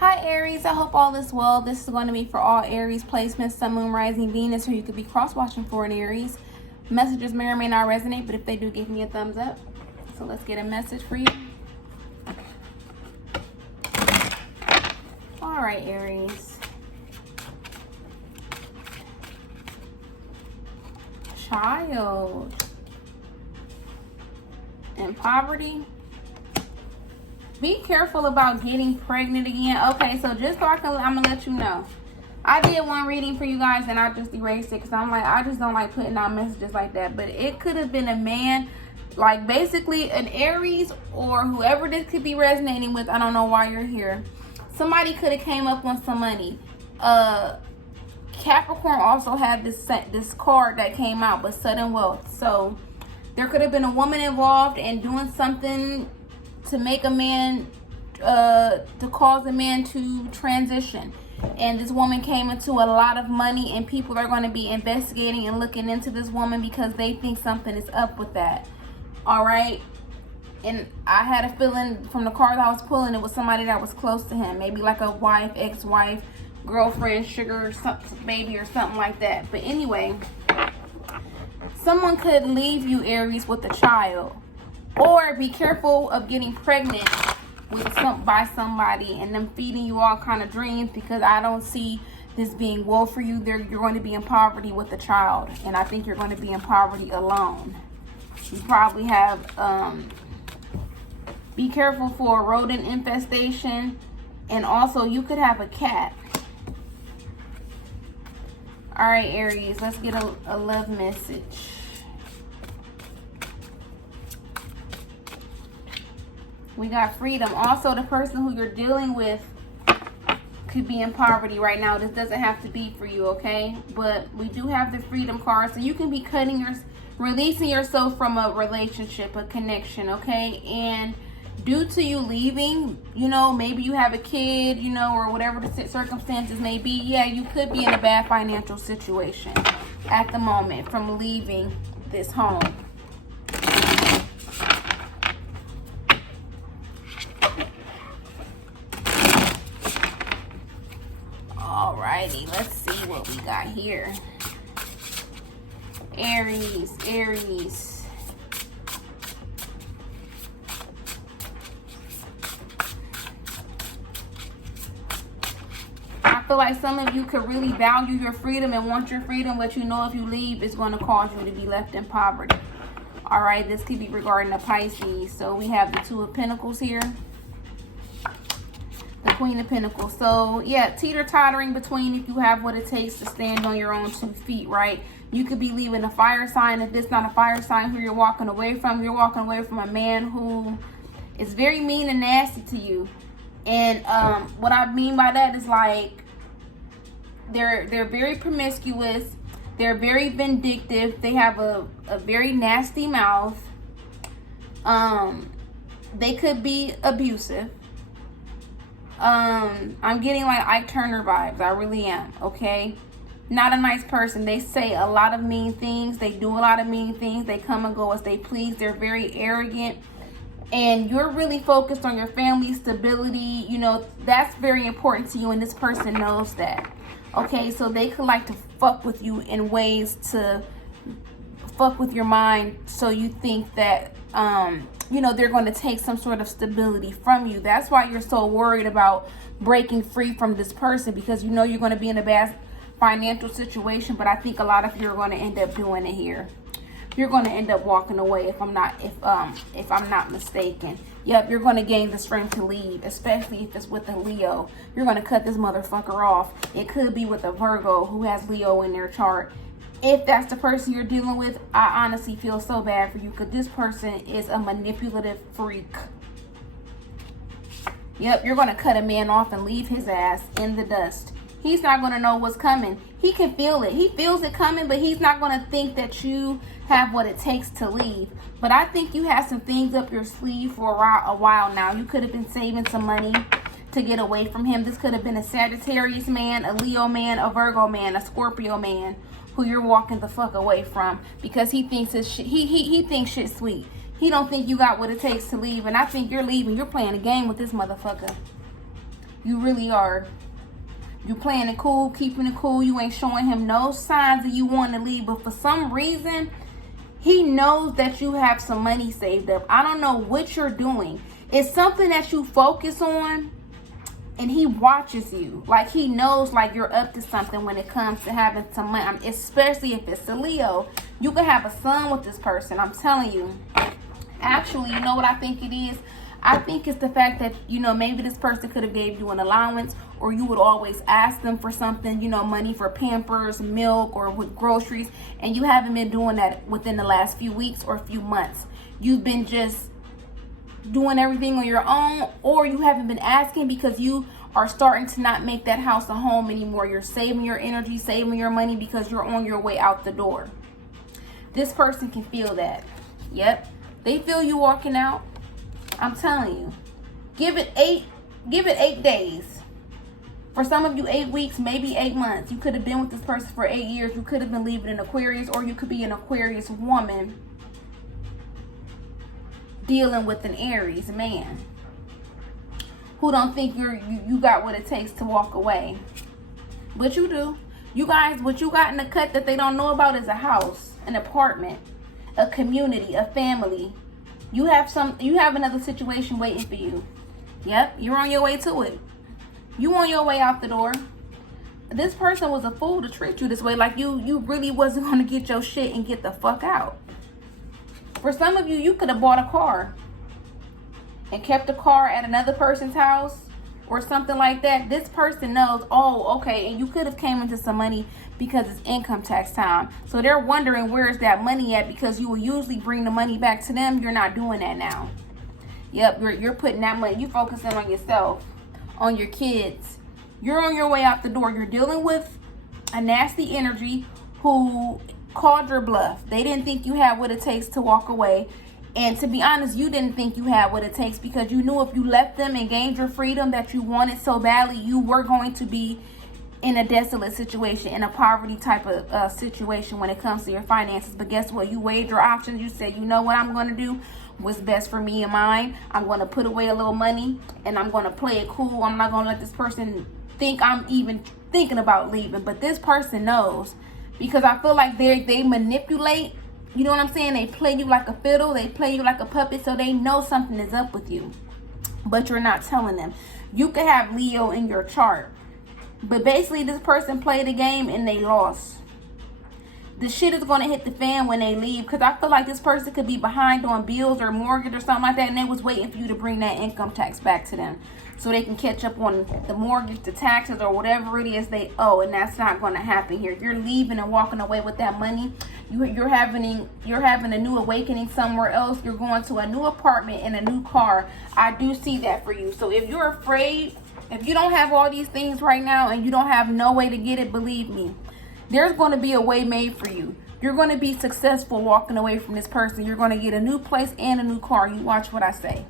Hi Aries, I hope all is well. This is going to be for all Aries placements, Sun, Moon, Rising, Venus, or you could be cross-watching for an Aries. Messages may or may not resonate, but if they do, give me a thumbs up. So let's get a message for you. All right, Aries. Child. And poverty. Be careful about getting pregnant again. Okay, so just so I'm gonna let you know. I did one reading for you guys and I just erased it because I just don't like putting out messages like that. But it could have been a man, like basically an Aries or whoever this could be resonating with. I don't know why you're here. Somebody could have came up on some money. Capricorn also had this card that came out, but sudden wealth. So there could have been a woman involved in doing something to make a man, to cause a man to transition. And this woman came into a lot of money and people are going to be investigating and looking into this woman because they think something is up with that. All right. And I had a feeling from the cards I was pulling, it was somebody that was close to him. Maybe like a wife, ex-wife, girlfriend, sugar, baby or something like that. But anyway, someone could leave you, Aries, with a child. Or be careful of getting pregnant by somebody and them feeding you all kind of dreams, because I don't see this being well for you. You're going to be in poverty with a child, and I think you're going to be in poverty alone. You probably have, be careful for a rodent infestation, and also you could have a cat. All right, Aries, let's get a love message. We got freedom. Also, the person who you're dealing with could be in poverty right now. This doesn't have to be for you, okay? But we do have the freedom card. So you can be releasing yourself from a relationship, a connection, okay? And due to you leaving, maybe you have a kid, or whatever the circumstances may be. Yeah, you could be in a bad financial situation at the moment from leaving this home. Alrighty, let's see what we got here. Aries. I feel like some of you could really value your freedom and want your freedom, but if you leave, it's going to cause you to be left in poverty. Alright, this could be regarding the Pisces. So we have the Two of Pentacles here. The Queen of Pentacles. So yeah, teeter-tottering between if you have what it takes to stand on your own 2 feet, right? You could be leaving a fire sign. If it's not a fire sign who you're walking away from, you're walking away from a man who is very mean and nasty to you. And what I mean by that is like they're very promiscuous, they're very vindictive, they have a very nasty mouth. They could be abusive. I'm getting like Ike Turner vibes. I really am, okay? Not a nice person. They say a lot of mean things. They do a lot of mean things. They come and go as they please. They're very arrogant. And you're really focused on your family stability. That's very important to you, and this person knows that. Okay, so they could like to fuck with you in ways to fuck with your mind, so you think that they're going to take some sort of stability from you. That's why you're so worried about breaking free from this person, because you're going to be in a bad financial situation. But I think a lot of you are going to end up doing it here. You're going to end up walking away if I'm not mistaken. Yep, you're going to gain the strength to leave, especially if it's with a Leo. You're going to cut this motherfucker off. It could be with a Virgo who has Leo in their chart. If that's the person you're dealing with, I honestly feel so bad for you, because this person is a manipulative freak. Yep, you're going to cut a man off and leave his ass in the dust. He's not going to know what's coming. He can feel it. He feels it coming, but he's not going to think that you have what it takes to leave. But I think you have some things up your sleeve for a while now. You could have been saving some money to get away from him. This could have been a Sagittarius man, a Leo man, a Virgo man, a Scorpio man who you're walking the fuck away from, because he thinks it's shit. He thinks shit's sweet. He don't think you got what it takes to leave, and I think you're leaving. You're playing a game with this motherfucker. You really are. You playing it cool, keeping it cool. You ain't showing him no signs that you want to leave. But for some reason, he knows that you have some money saved up. I don't know what you're doing. It's something that you focus on, and he watches you. Like, he knows, like, you're up to something when it comes to having some money. Especially if it's a Leo. You could have a son with this person. I'm telling you. Actually, you know what I think it is? I think it's the fact that, you know, maybe this person could have gave you an allowance, or you would always ask them for something, you know, money for Pampers, milk, or with groceries, and you haven't been doing that within the last few weeks or few months. You've been just doing everything on your own, or you haven't been asking because you are starting to not make that house a home anymore. You're saving your energy, saving your money because you're on your way out the door. This person can feel that. Yep. They feel you walking out. I'm telling you. Give it 8 days. For some of you, 8 weeks, maybe 8 months. You could have been with this person for 8 years. You could have been leaving an Aquarius, or you could be an Aquarius woman dealing with an Aries man who don't think you got what it takes to walk away. But you do. You guys, what you got in the cut that they don't know about is a house, an apartment, a community, a family. You have another situation waiting for you. Yep, you're on your way to it. You on your way out the door. This person was a fool to treat you this way. Like, you really wasn't going to get your shit and get the fuck out. For some of you, you could have bought a car and kept the car at another person's house or something like that. This person knows, oh, okay, and you could have came into some money because it's income tax time. So they're wondering, where is that money at? Because you will usually bring the money back to them. You're not doing that now. Yep, you're putting that money, you focusing on yourself, on your kids. You're on your way out the door. You're dealing with a nasty energy who called your bluff. They didn't think you had what it takes to walk away. And to be honest, you didn't think you had what it takes, because you knew if you left them and gained your freedom that you wanted so badly, you were going to be in a desolate situation, in a poverty type of situation when it comes to your finances. But guess what? You weighed your options. You said, you know what I'm going to do? What's best for me and mine? I'm going to put away a little money, and I'm going to play it cool. I'm not going to let this person think I'm even thinking about leaving. But this person knows, because I feel like they manipulate. You know what I'm saying? They play you like a fiddle. They play you like a puppet. So they know something is up with you, but you're not telling them. You could have Leo in your chart, but basically this person played a game and they lost. The shit is going to hit the fan when they leave, because I feel like this person could be behind on bills or mortgage or something like that, and they was waiting for you to bring that income tax back to them so they can catch up on the mortgage, the taxes, or whatever it is they owe. And that's not going to happen here. You're leaving and walking away with that money. You're having a new awakening somewhere else. You're going to a new apartment and a new car. I do see that for you. So if you're afraid, if you don't have all these things right now and you don't have no way to get it, believe me, there's going to be a way made for you. You're going to be successful walking away from this person. You're going to get a new place and a new car. You watch what I say.